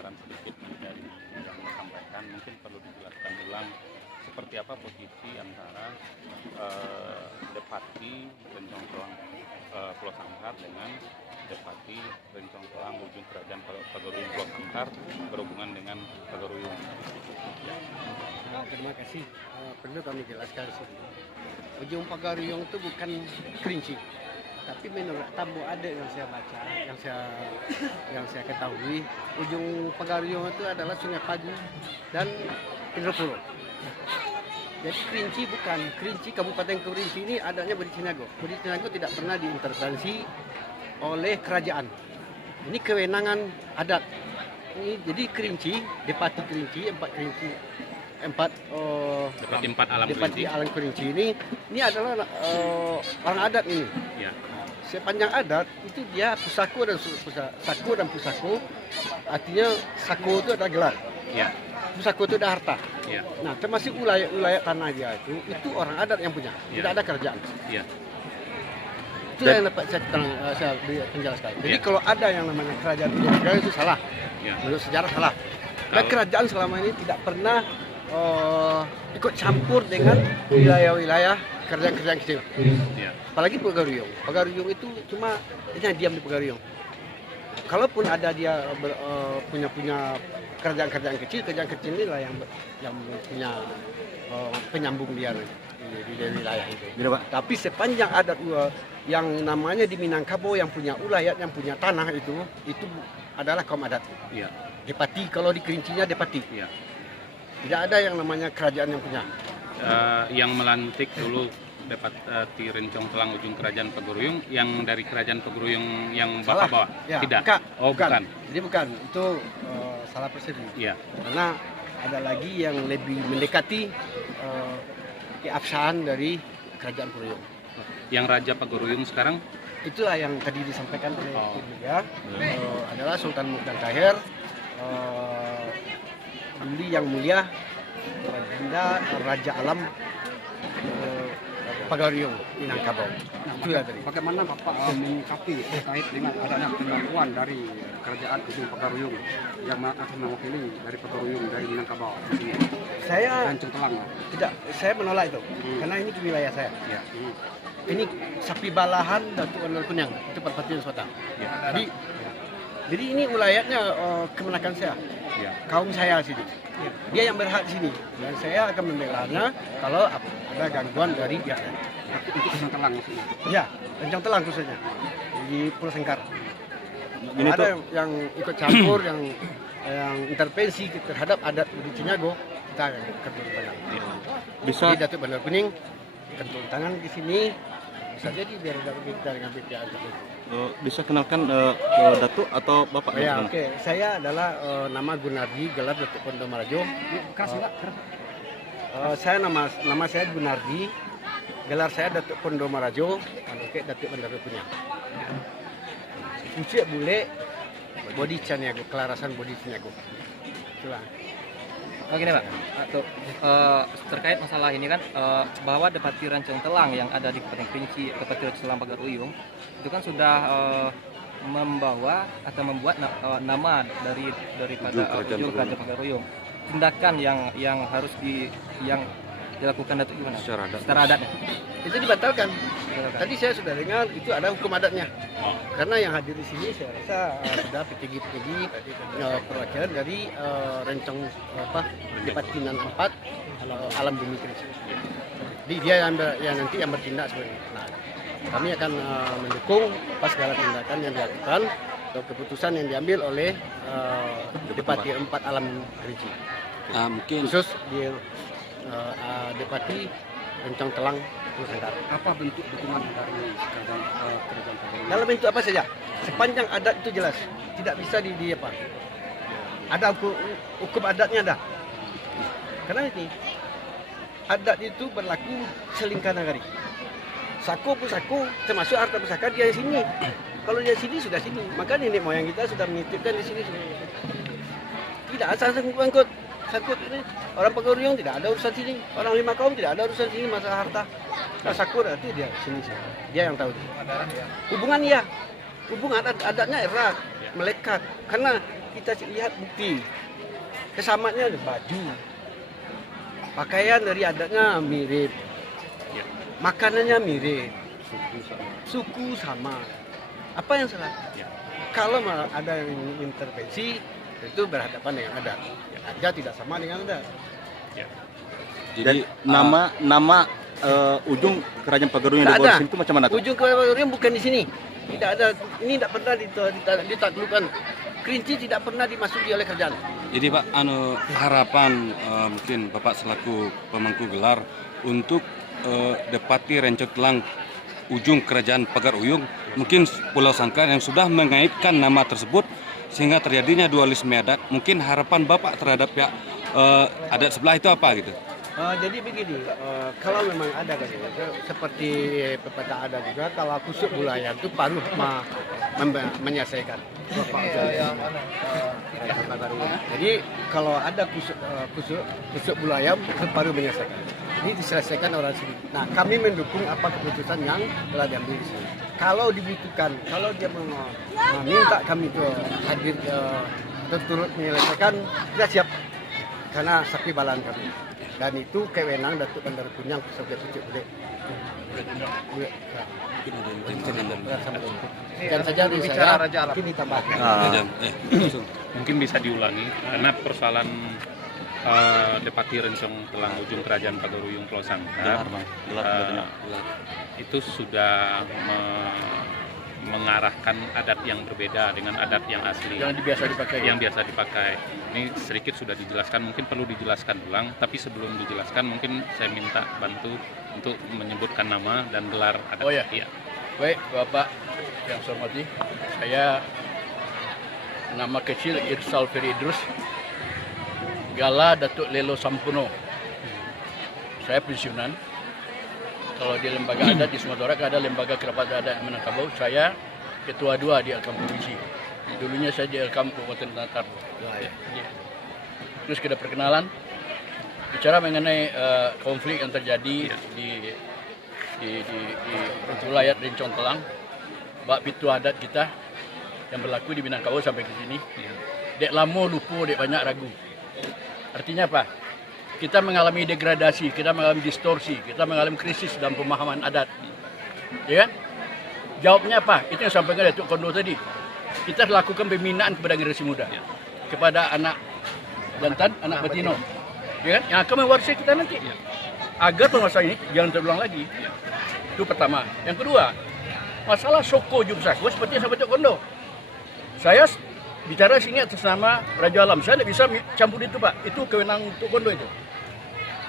gambaran sedikit dari yang disampaikan, mungkin perlu dijelaskan ulang seperti apa posisi antara Depati Rencong Telang Pulau Sangkar dengan Depati Rencong Telang ujung kerajaan Pagaruyung Pulau Sangkar berhubungan dengan Pagaruyung. Terima kasih. Perlu kami jelaskan sini. Ujung Pagaruyung itu bukan Kerinci, tapi menurut tabu ada yang saya baca, yang saya ketahui, ujung Pagaruyung itu adalah Sungai Pagu dan Pindropuro. Jadi Kerinci bukan. Kerinci, Kabupaten Kerinci ini adanya Budi Cinago. Budi Cinago tidak pernah diintervensi oleh kerajaan. Ini kewenangan adat. Jadi Kerinci, Depati Kerinci, Depati Alam Kerinci ini adalah orang adat ini. Ya. Sepanjang adat itu dia pusako dan pusako, artinya sako itu adalah gelar. Ya. Pusako itu ada harta. Ya. Nah, termasuk wilayah tanah dia itu orang adat yang punya, tidak ada kerajaan. Ya. Itu yang dapat saya penjelaskan. Jadi kalau ada yang namanya kerajaan itu salah. Ya. Menurut sejarah salah. Dan kerajaan selama ini tidak pernah ikut campur dengan wilayah-wilayah kerajaan-kerajaan kecil. Ya. Apalagi Pagaruyung. Pagaruyung itu cuma dia diam di Pagaruyung. Kalaupun ada dia punya kerajaan-kerajaan kecil inilah yang punya penyambung dia di wilayah itu. Tapi sepanjang adat yang namanya di Minangkabau yang punya ulayat, yang punya tanah itu adalah kaum adat. Ya. Depati, kalau di Kerincinya Depati. Ya. Tidak ada yang namanya kerajaan yang punya. Yang melantik dulu Depati Rencong Telang ujung kerajaan Pagaruyung yang dari kerajaan Pagaruyung yang Bapak bawa? Ya, Tidak. bukan. Jadi bukan. Itu salah persepsi. Iya. Karena ada lagi yang lebih mendekati keabsahan dari kerajaan Pagaruyung. Yang Raja Pagaruyung sekarang? Itulah yang tadi disampaikan oleh Ibu ya, adalah Sultan Mukhtar Tahir, Duli Yang Mulia, Baginda Raja Alam Pagaruyung Minangkabau. Itulah tadi. Bagaimana Bapak menyikapi terkait dengan adanya pengakuan dari kerajaan ujung Pagaruyung yang akan mewakili dari Pagaruyung dari Minangkabau di sini? Saya Rencong Telang. tidak, saya menolak itu, karena ini di wilayah saya. Ya. Ini sapi balahan Datuk Wandel Kunyang, itu Perpatian Selatan. Ya. Jadi ini wilayahnya kemenakan saya, Ya. kaum saya sini. Dia yang berhak di sini, dan saya akan membelanya kalau ada gangguan dari pihak lain. Untuk Rencong Telang maksudnya. Ya, Rencong Telang khususnya di Pulau Sengkar. Ini Ada yang ikut campur, yang intervensi terhadap adat Budi Cinago, kita akan kentul tangan. Bisa Jadi Datuk Bandar Kuning kentul tangan di sini, bisa jadi biar kita dengan pihak itu. bisa kenalkan Datuk atau Bapak? Ya, oke. Saya adalah nama Gunardi, gelar Datuk Pondo Marajo. Nama saya Gunardi, gelar saya Datuk Pondo Marajo, oke, Datuk Bandar Kuning. Ucap bule, bodi Caniago, kelarasan bodi Caniago. Itulah. Oke nih Pak, terkait masalah ini kan bahwa Depati Rencong Telang yang ada di Kabupaten Kerinci, Depati Rencong Telang Pagaruyung itu kan sudah membawa atau membuat nama daripada ujung kerajaan Pagaruyung. Tindakan yang harus dilakukan Datuk gimana? Secara adatnya. Itu dibatalkan. Tadi saya sudah dengar itu ada hukum adatnya. Karena yang hadir di sini saya rasa sudah petinggi-petinggi perwakilan dari Rencong Depatinan 4 Alam Bumi Kerinci. Jadi dia yang nanti yang bertindak sebenarnya. Nah, kami akan mendukung pas segala tindakan yang dilakukan atau keputusan yang diambil oleh Depati 4 Alam Kerinci. Mungkin Khusus di Depati Rencong Telang Nusantara. apa bentuk dukungan dari kerajaan Pagaruyung? Dalam bentuk apa saja, sepanjang adat itu jelas, tidak bisa di apa. Ada hukum adatnya ada. Karena ini adat itu berlaku selingkah nagari. Sako pusako termasuk harta pusaka dia di sini. Kalau dia sini sudah sini, maka nenek moyang kita sudah menitipkan di sini. Tidak asal sangkut ini orang Pagaruyung tidak ada urusan sini, orang lima kaum tidak ada urusan sini masalah harta. Nah, Sakur itu dia sini, dia yang tahu. Hubungan ya, hubungan adatnya erat, melekat. Karena kita lihat bukti. Kesamaannya ada baju, pakaian dari adatnya mirip, Ya. makanannya mirip, suku sama. Apa yang salah? Ya. Kalau ada yang intervensi, itu berhadapan dengan adat. Adat tidak sama dengan adat. Jadi nama ujung kerajaan Pagaruyung yang Tak dibawa ada. di sini itu macam mana tuh? Ujung Pagaruyung bukan di sini. Tidak ada. Ini tidak pernah ditaklukkan. Kerinci tidak pernah dimasuki oleh kerajaan. Jadi Pak, harapan mungkin Bapak selaku pemangku gelar untuk Depati Rencotelang ujung kerajaan Pagaruyung, mungkin Pulau Sangkar yang sudah mengaitkan nama tersebut sehingga terjadinya dualisme adat. Mungkin harapan Bapak terhadap pihak adat sebelah itu apa gitu? Jadi begini, kalau memang ada kan, seperti pepatah ada juga, kalau kusuk bulayan itu paruh menyelesaikan. Jadi kalau ada kusuk bulayan paruh menyelesaikan. Ini diselesaikan orang sini. Nah, kami mendukung apa keputusan yang telah diambil di sini. Kalau dibutuhkan, kalau dia meminta kami itu hadir turut menyelesaikan, kita siap karena sapi balan kami. Dan itu kewenang Datuk Bandar Kunyang sebagai pucuk beliau. Dan saja di saya mungkin ditambah. Mungkin bisa diulangi karena persoalan Depati Rencotelang ujung kerajaan Pagaruyung Pulau Sangkar itu sudah mengarahkan adat yang berbeda dengan adat yang asli yang biasa dipakai. Ini sedikit sudah dijelaskan, mungkin perlu dijelaskan ulang, tapi sebelum dijelaskan mungkin saya minta bantu untuk menyebutkan nama dan gelar adat. Oh ya. Iya. Baik, Bapak yang saya hormati, saya nama kecil Irsal Feri Idrus, Gala Datuk Lelo Sampuno. Saya pensiunan. Kalau di lembaga adat di Sumatera ada lembaga kerabat adat Minangkabau, saya ketua 2 di Elkam Provinsi. Dulunya saya di Elkam Kabupaten Tanah. Terus kita perkenalan, bicara mengenai konflik yang terjadi di wilayah Rencotelang, bak pitu adat kita yang berlaku di Minangkabau sampai ke sini. Dek lamo lupa, dek banyak ragu. Artinya apa? Kita mengalami degradasi, kita mengalami distorsi, kita mengalami krisis dalam pemahaman adat. Ya kan? Jawabnya apa? Itu yang sampaikan Datuk Kondo tadi. Kita lakukan pembinaan kepada generasi muda. Kepada anak jantan, anak betina. Ya kan? Yang akan mewarisi kita nanti. Agar permasalahan ini jangan terulang lagi. Itu pertama. Yang kedua, masalah Soko Jumsako seperti yang sampaikan Datuk Kondo. Saya bicara sini atas nama Raja Alam. Saya tidak bisa campur itu, Pak. Itu kewenangan Datuk Kondo itu.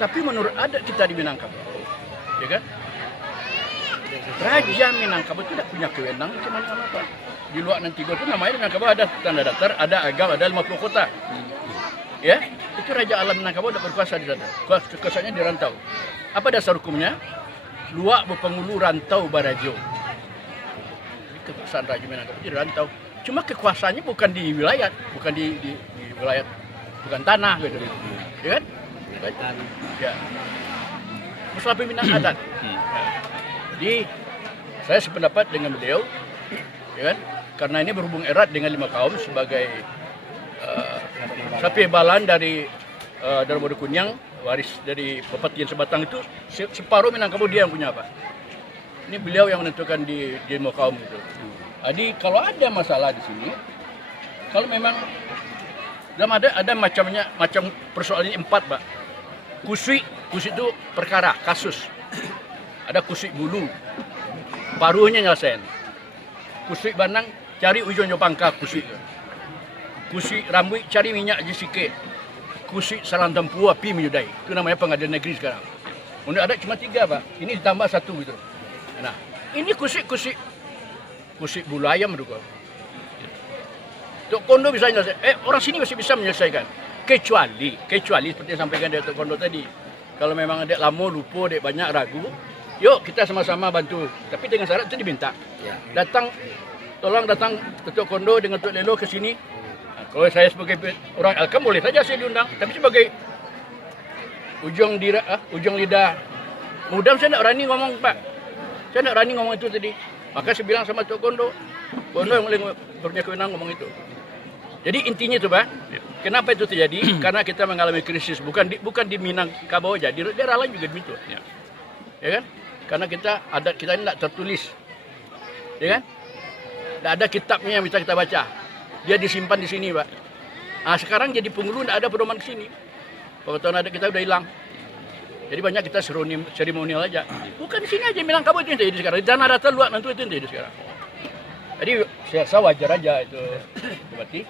Tapi menurut adat kita di Minangkabau, ya kan? Raja Minangkabau tidak punya kewenangan macam-macam apa. Di luar Nantigo itu namanya Minangkabau ada tanda datar, ada agam, ada 50 kota. Ya, itu Raja Alam Minangkabau tidak berkuasa di sana. Kekuasaannya di rantau. Apa dasar hukumnya? Luak berpengulu rantau barajo. Kekuasaan Raja Minangkabau di rantau. Cuma kekuasaannya bukan di wilayah, bukan di wilayah, bukan tanah gitu. Ya kan? Ya. Masalah pembinaan adat. Jadi saya sependapat dengan beliau, ya kan? Karena ini berhubung erat dengan 5 kaum sebagai sapi balan dari Darmodo Kunyang, waris dari Bupati Sebatang itu separuh Minangkabau dia yang punya apa? Ini beliau yang menentukan di 5 kaum itu. Jadi kalau ada masalah di sini, kalau memang dalam ada macam persoalannya 4, Pak. Kusik itu perkara, kasus. Ada kusik bulu, paruhnya nyelesain. Kusik banang, cari ujung pangkal kusik. Kusik rambut, cari minyak je sikit. Kusik salam tempua, pi menyudai. Itu namanya pengadilan negeri sekarang. Untuk ada cuma 3, Pak. Ini ditambah 1 gitu. Nah, ini kusik bulu ayam juga. Tok Kondo bisa menyelesaikan. Orang sini masih bisa menyelesaikan. Kecuali seperti yang sampaikan Datuk Kondo tadi, kalau memang ada lamo lupa, ada banyak ragu, yuk kita sama-sama bantu. Tapi dengan syarat itu diminta. Tolong datang Datuk Kondo dengan Datuk Lelo ke sini. Nah, kalau saya sebagai orang Elkam boleh saja saya diundang, tapi sebagai ujung lidah mudah saya tidak berani ngomong, Pak. Saya tidak berani ngomong itu tadi. Maka saya bilang sama Datuk Kondo yang boleh punya kewenangan ngomong itu. Jadi intinya itu Pak, kenapa itu terjadi? Karena kita mengalami krisis, bukan di Minangkabau aja, di daerah lain juga begitu. Ya kan? Karena adat kita ini tidak tertulis. Ya kan? Tidak ada kitabnya yang bisa kita baca. Dia disimpan di sini, Pak. Nah, sekarang jadi penghulu tidak ada pedoman ke sini. Pengetahuan adat kita udah hilang. Jadi banyak kita seremonial aja. Bukan di sini aja Minangkabau itu yang terjadi sekarang. Di tanah datar luar nanti itu yang terjadi sekarang. Jadi saya rasa wajar aja itu. Berarti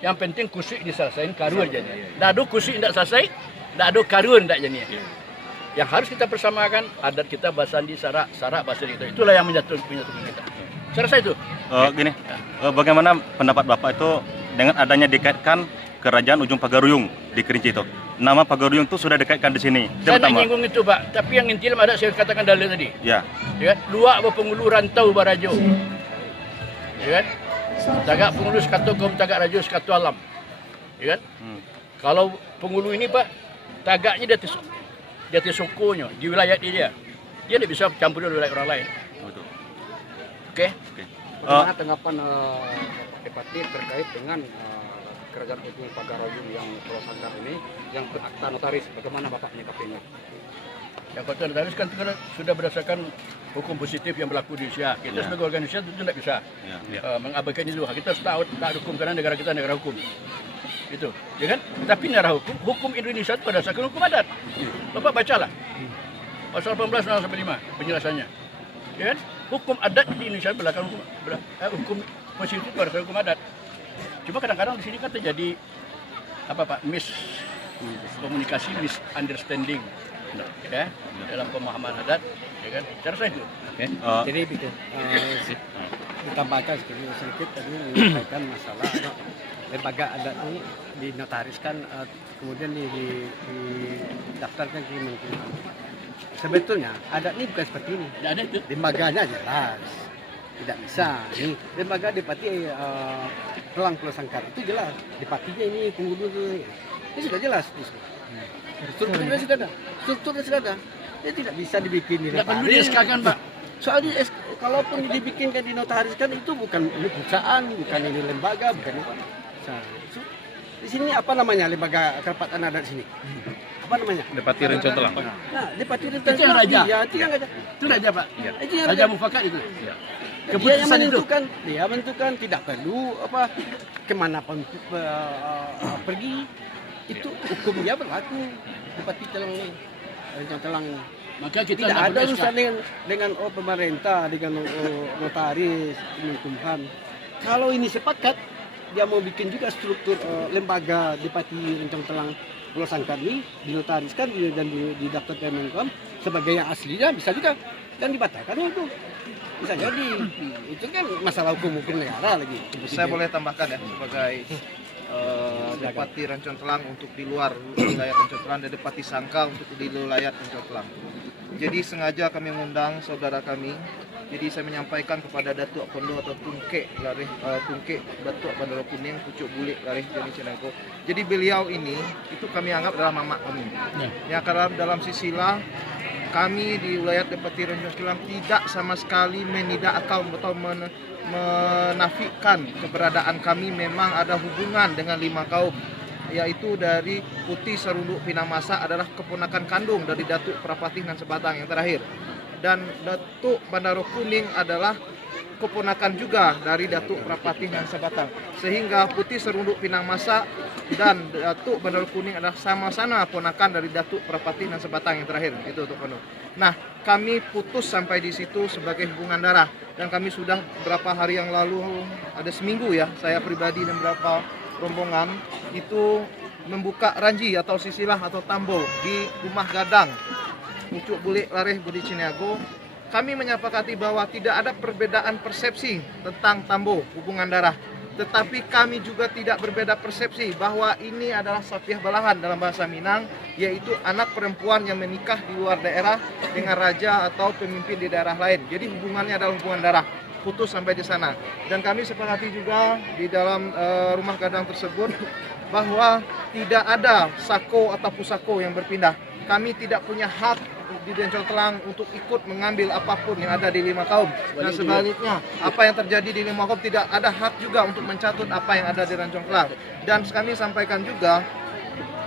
yang penting kusik diselesaikan, karuan aja. Dado kusik tidak selesai, dado karuan tidak jadi. Yang harus kita persamakan adat kita bahasa di sarak bahasa kita. Itulah yang menyatukan kita. Saya rasa itu. Gini, bagaimana pendapat Bapak itu dengan adanya dikaitkan Kerajaan Ujung Pagaruyung di Kerinci itu? Nama Pagaruyung itu sudah dikaitkan di sini. Saya tak nyinggung itu Pak, tapi yang inti ada saya katakan dalil tadi. Ya. Ya, luak berpenghulu rantau barajo. Ya kan? Tagak penghulu sekatu kaum tagak rajo sekatu alam. Ya kan? Kalau penghulu ini Pak, tagaknya di atas sukunya, di wilayah dia. Dia tidak bisa campur dengan wilayah orang lain. Oke? Bagaimana tanggapan Bupati terkait dengan Kerajaan Ujung Pagaruyung yang Pulau Sangkar ini yang berakta notaris? Bagaimana Bapak menyikapinya? Yang akta notaris kan sudah berdasarkan hukum positif yang berlaku di Indonesia. Kita sebagai organisasi tentu tidak bisa mengabaikan itu. Kita tahu tak hukum karena negara kita negara hukum. Itu, ya kan? Tapi negara hukum Indonesia itu berdasarkan hukum adat. Bapak bacalah. Pasal 18 sampai 5 penjelasannya. Ya kan? Hukum adat di Indonesia berdasarkan hukum positif berdasarkan hukum adat. Cuma kadang-kadang di sini kan terjadi miskomunikasi, misunderstanding, ya, dalam pemahaman adat, ya kan? Cara saya itu. Jadi begitu. Ditambahkan sedikit tadi menyampaikan masalah lembaga adat ini dinotariskan, kemudian didaftarkan ke Kemenkumham. Sebetulnya adat ini bukan seperti ini. Tidak ada itu. Lembaganya jelas. Tidak bisa. Ini lembaga Dipati Telang Pulau Sangkar itu jelas. Dipatinya ini penghulu itu. Ini sudah jelas. Strukturnya sudah ada. Strukturnya sudah ada. Dia tidak bisa dibikin di Tidak perlu di-SK-kan, Pak. Soalnya kalaupun dibikinkan dinotariskan itu bukan ini perusahaan, bukan ini lembaga, bukan ini. Di sini apa namanya lembaga kerapatan adat sini? Apa namanya? Dipati Rencong Telang. Nah, Dipati Rencong Itu yang raja. Ya, itu yang raja. Itu raja, Pak. Itu yang Raja mufakat itu. Dia yang menentukan, dia menentukan tidak perlu kemana pun pergi. Itu hukumnya berlaku Bupati Telang ini, Rencong Telang ini. Maka kita tidak ada urusan dengan pemerintah, dengan notaris, Kemenkumham. Kalau ini sepakat, dia mau bikin juga struktur lembaga Dipati Rencong Telang Pulau Sangkar ini dinotariskan dan didaftar ke Kemenkumham sebagai yang aslinya, bisa juga dan dibatalkan itu. Bisa jadi itu kan masalah hukum negara lagi. Saya boleh tambahkan ya sebagai Dipati Rencong Telang untuk di luar wilayah Rencong Telang dan Dipati Sangka untuk di wilayah Rencong Telang. Jadi sengaja kami mengundang saudara kami. Jadi saya menyampaikan kepada Datuk Pondo atau Tungke Larih Tungke Datuk Bandara Kuning Pucuk Bulik Larih Jani Cenengko. Jadi beliau ini itu kami anggap adalah mamak kami. Ya karena dalam sisilah kami di wilayah Dipati Rencong Telang tidak sama sekali menidakkan atau menafikan keberadaan kami memang ada hubungan dengan 5 kaum, yaitu dari Putih Serunduk Pinang Masa adalah keponakan kandung dari Datuk Prapatih Nan Sebatang yang terakhir, dan Datuk Bandara Kuning adalah keponakan juga dari Datuk Prapatih Nan Sebatang, sehingga Putih Serunduk Pinang Masa dan Datuk Bandara Kuning adalah sama-sama ponakan dari Datuk Prapatih Nan Sebatang yang terakhir. Itu untuk penuh. Nah, kami putus sampai di situ sebagai hubungan darah, dan kami sudah beberapa hari yang lalu, ada seminggu ya, saya pribadi dan beberapa rombongan itu membuka ranji atau sisilah atau tambo di Rumah Gadang Pucuk Bulik Larih Budi Ciniago. Kami menyepakati bahwa tidak ada perbedaan persepsi tentang tambo hubungan darah, tetapi kami juga tidak berbeda persepsi bahwa ini adalah sapiah balahan dalam bahasa Minang, yaitu anak perempuan yang menikah di luar daerah dengan raja atau pemimpin di daerah lain. Jadi hubungannya adalah hubungan darah. Putus sampai di sana. Dan kami sepakati juga di dalam Rumah Gadang tersebut bahwa tidak ada sako atau pusako yang berpindah. Kami tidak punya hak di Rencong Telang untuk ikut mengambil apapun yang ada di 5 kaum. Dan sebaliknya, apa yang terjadi di 5 kaum tidak ada hak juga untuk mencatut apa yang ada di Rencong Telang. Dan kami sampaikan juga,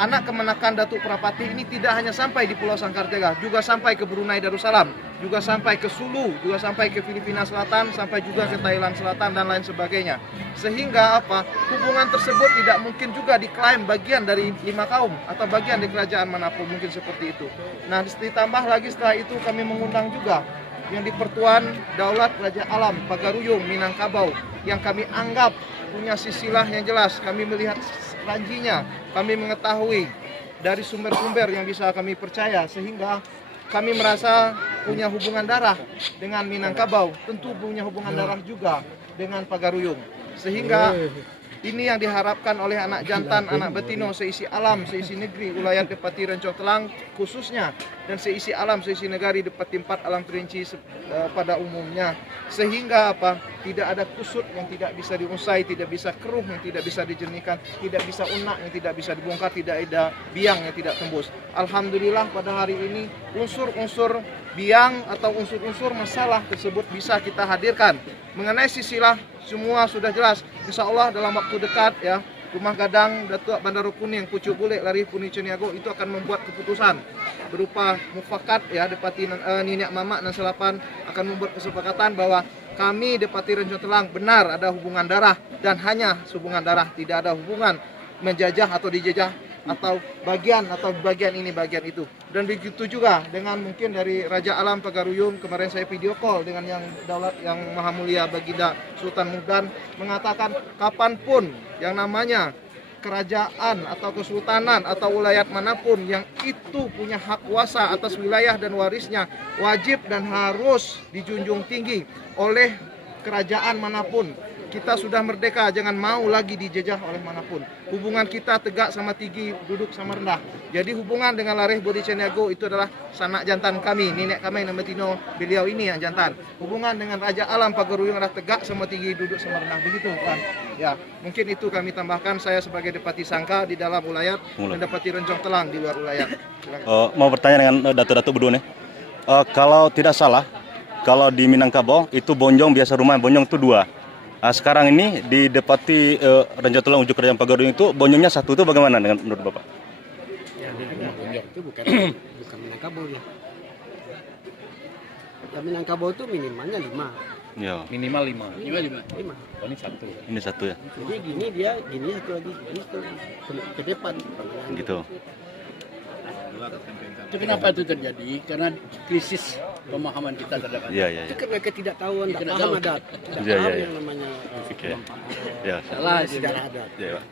anak kemenakan Datuk Prapati ini tidak hanya sampai di Pulau Sangkarjaga, juga sampai ke Brunei Darussalam, juga sampai ke Sulu, juga sampai ke Filipina Selatan, sampai juga ke Thailand Selatan dan lain sebagainya. Sehingga apa? Hubungan tersebut tidak mungkin juga diklaim bagian dari 5 kaum atau bagian dari kerajaan manapun, mungkin seperti itu. Nah, ditambah lagi setelah itu kami mengundang juga yang di Pertuan Daulat Raja Alam Pagaruyung Minangkabau yang kami anggap punya silsilah yang jelas. Kami melihat ranjinya, kami mengetahui dari sumber-sumber yang bisa kami percaya, sehingga kami merasa punya hubungan darah dengan Minangkabau, tentu punya hubungan darah juga dengan Pagaruyung. Sehingga ini yang diharapkan oleh anak jantan, anak betino seisi alam, seisi negeri, wilayah Depati Rencong Telang khususnya, dan seisi alam, seisi negari Depati 4 Alam Kerinci pada umumnya. Sehingga apa? Tidak ada kusut yang tidak bisa diusai, tidak bisa keruh yang tidak bisa dijernihkan, tidak bisa unak yang tidak bisa dibongkar, tidak ada biang yang tidak tembus. Alhamdulillah pada hari ini unsur-unsur biang atau unsur-unsur masalah tersebut bisa kita hadirkan. Mengenai silsilah semua sudah jelas. Insya Allah dalam waktu dekat ya, Rumah Gadang Datuk Bandar Kuning Pucuk Bule Lari Puni Ceniago itu akan membuat keputusan berupa mufakat ya, Depati Niniak Mamak dan Selapan akan membuat kesepakatan bahwa kami Depati Rencong Telang benar ada hubungan darah dan hanya hubungan darah, tidak ada hubungan menjajah atau dijajah atau bagian ini bagian itu. Dan begitu juga dengan mungkin dari Raja Alam Pagaruyung, kemarin saya video call dengan yang daulat yang Maha Mulia Baginda Sultan Muhdan mengatakan kapanpun yang namanya kerajaan atau kesultanan atau wilayah manapun yang itu punya hak kuasa atas wilayah dan warisnya wajib dan harus dijunjung tinggi oleh kerajaan manapun. Kita sudah merdeka, jangan mau lagi dijajah oleh manapun. Hubungan kita tegak sama tinggi, duduk sama rendah. Jadi hubungan dengan Lareh Bodi Ceniago itu adalah sanak jantan kami, nenek kami nama Tino, beliau ini yang jantan. Hubungan dengan Raja Alam Pagaruyung adalah tegak sama tinggi, duduk sama rendah. Begitu kan? Ya, mungkin itu kami tambahkan, saya sebagai Depati Sangka di dalam wilayah dan Depati Rencong Telang di luar wilayah. Mau bertanya dengan Datuk-Datuk berdua nih. Kalau tidak salah, kalau di Minangkabau itu bonjong biasa rumah bonjong itu 2. Sekarang ini di Depati Rencong Telang Ujung Kerajaan Pagaruyung itu bonjongnya 1 itu bagaimana dengan menurut Bapak? Ya, bonjong itu bukan Minangkabau ya. Ya Minangkabau itu minimalnya 5. Ya. Minimal 5. 5. Oh, ini 1. Ini 1 ya. Jadi gini satu lagi, gini satu lagi. Ke depan. Gitu. Itu kenapa itu terjadi? Karena krisis pemahaman kita terhadap Iya, iya, Itu iya. karena ketidaktahuan, tidak Tidak paham tahu. adat, tidak Iya, paham iya, yang namanya Oke. Ya. salah sejarah adat. Ya, Pak.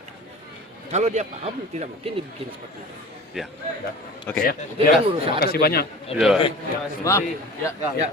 Kalau dia paham, tidak mungkin dibikin seperti itu. Ya. Oke. Ya, Itu kan urusan terima adat. kasih banyak. Ya. Maaf. Ya.